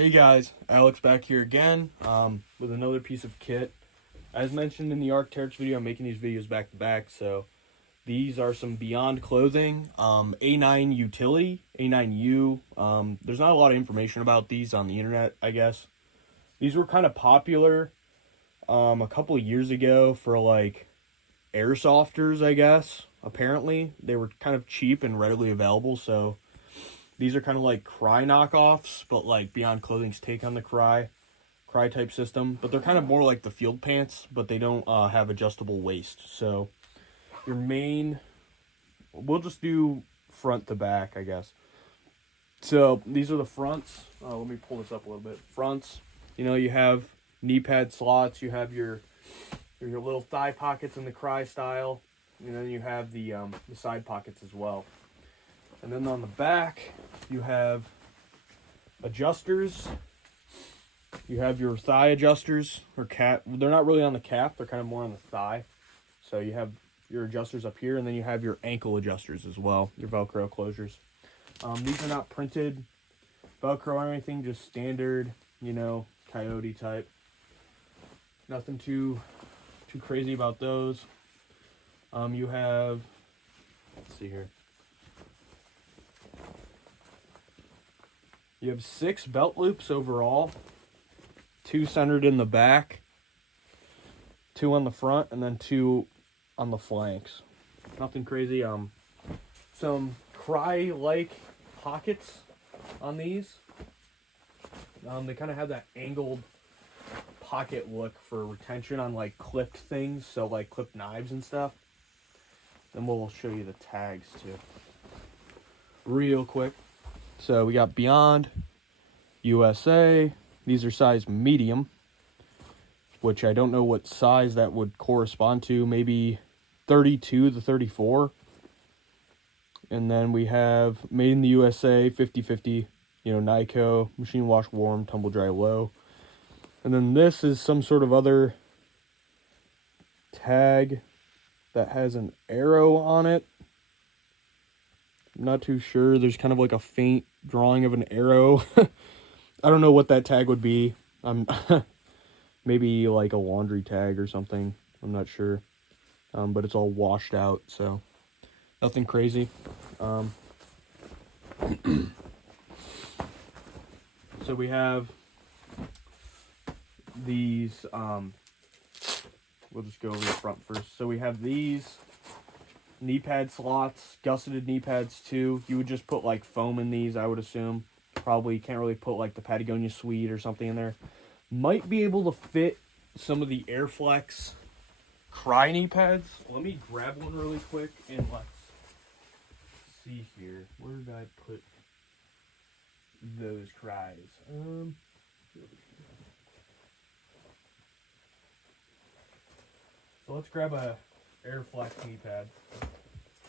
Hey guys, Alex back here again with another piece of kit. As mentioned in the Arc'teryx video, I'm making these videos back to back, so these are some Beyond Clothing A9-Utility, A9U. There's not a lot of information about these on the internet, I guess. These were kind of popular a couple of years ago for like airsofters, I guess. Apparently, they were kind of cheap and readily available, so these are kind of like Cry knockoffs, but like Beyond Clothing's take on the Cry type system. But they're kind of more like the field pants, but they don't have adjustable waist. So your main, we'll just do front to back, I guess. So these are the fronts. Let me pull this up a little bit. Fronts, you have knee pad slots. You have your little thigh pockets in the Cry style. And then you have the side pockets as well. And then on the back, you have adjusters. You have your thigh adjusters, or calf. They're not really on the calf, they're kind of more on the thigh. So you have your adjusters up here, and then you have your ankle adjusters as well, your Velcro closures. These are not printed Velcro or anything, just standard, coyote type. Nothing too crazy about those. You have, let's see here. You have 6 belt loops overall, 2 centered in the back, 2 on the front, and then 2 on the flanks. Nothing crazy. Some Cry-like pockets on these. They kind of have that angled pocket look for retention on like clipped things, so like clipped knives and stuff. Then we'll show you the tags too, real quick. So we got Beyond USA. These are size medium, which I don't know what size that would correspond to. Maybe 32 to 34. And then we have Made in the USA, 50/50, NICO, machine wash warm, tumble dry low. And then this is some sort of other tag that has an arrow on it. I'm not too sure. There's kind of like a faint drawing of an arrow. I don't know what that tag would be. Maybe like a laundry tag or something. I'm not sure. But it's all washed out, so nothing crazy. So we have these. We'll just go over the front first. So we have these knee pad slots, gusseted knee pads too. You would just put like foam in these, I would assume. Probably can't really put like the Patagonia Suede or something in there. Might be able to fit some of the Airflex Cry knee pads. Let me grab one really quick and let's see here. Where did I put those Cries? So let's grab a Airflex knee pad,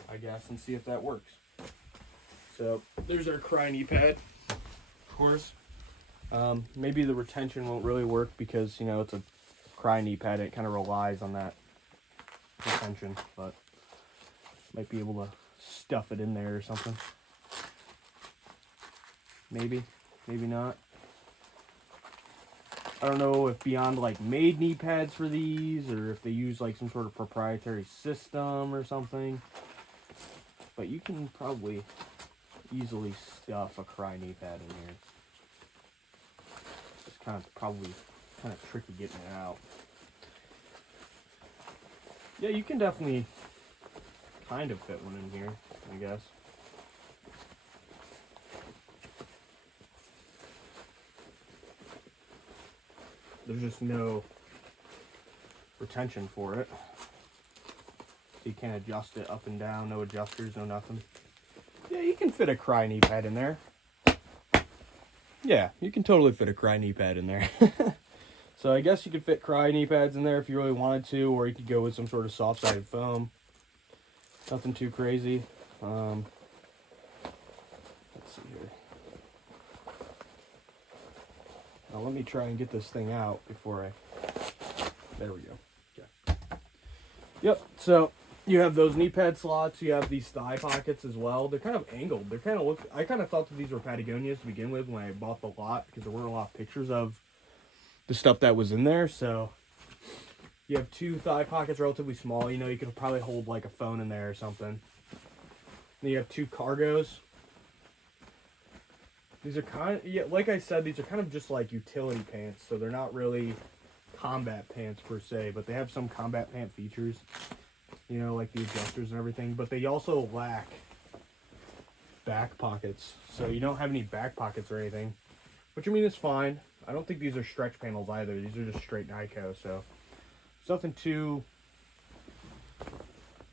I guess, and see if that works. So there's our Cry knee pad, of course. Maybe the retention won't really work because, it's a Cry knee pad. It kind of relies on that retention, but might be able to stuff it in there or something. Maybe not. I don't know if Beyond like made knee pads for these or if they use like some sort of proprietary system or something. But you can probably easily stuff a Cry knee pad in here. It's probably kind of tricky getting it out. Yeah, you can definitely kind of fit one in here, I guess. There's just no retention for it. So you can't adjust it up and down, no adjusters, no nothing. Yeah, you can fit a Cry knee pad in there. Yeah, you can totally fit a Cry knee pad in there. So I guess you could fit Cry knee pads in there if you really wanted to, or you could go with some sort of soft-sided foam. Nothing too crazy. Let's see here. Now let me try and get this thing out before there we go. Okay. Yep, so You have those knee pad slots. You have these thigh pockets as well. They're kind of angled. They're kind of I kind of thought that these were Patagonias to begin with when I bought the lot, because there weren't a lot of pictures of the stuff that was in there. So you have two thigh pockets, relatively small. You know, you could probably hold like a phone in there or something. Then you have two cargos. These are like I said, these are kind of just like utility pants, so they're not really combat pants per se, but they have some combat pant features, you know, like the adjusters and everything, but they also lack back pockets, so you don't have any back pockets or anything, which I mean is fine. I don't think these are stretch panels either. These are just straight Nyko, so there's nothing too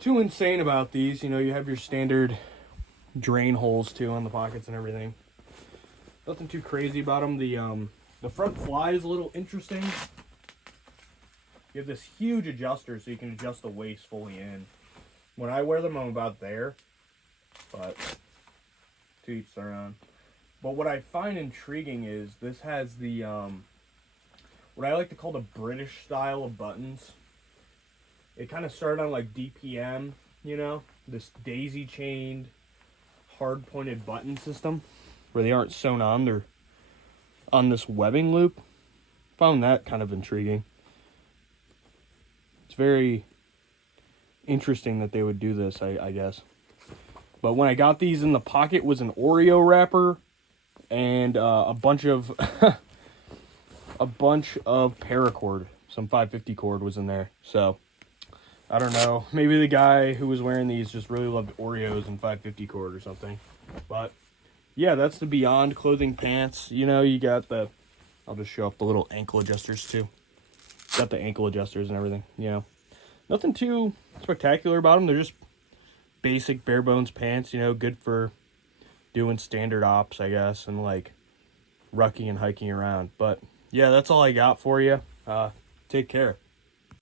insane about these. You know, you have your standard drain holes too on the pockets and everything. Nothing too crazy about them. The front fly is a little interesting. You have this huge adjuster, so you can adjust the waist fully in. When I wear them, I'm about there, but to each their own. But what I find intriguing is this has the what I like to call the British style of buttons. It kind of started on like DPM, you know, this daisy chained, hard pointed button system, where they aren't sewn on, they're on this webbing loop. Found that kind of intriguing. It's very interesting that they would do this, I guess. But when I got these in the pocket was an Oreo wrapper and a bunch of paracord. Some 550 cord was in there. So I don't know. Maybe the guy who was wearing these just really loved Oreos and 550 cord or something. But yeah, that's the Beyond clothing pants. You know, you got the, I'll just show off the little ankle adjusters too. Got the ankle adjusters and everything, you know. Nothing too spectacular about them. They're just basic bare bones pants, you know, good for doing standard ops, I guess, and like rucking and hiking around. But yeah, that's all I got for you. Take care.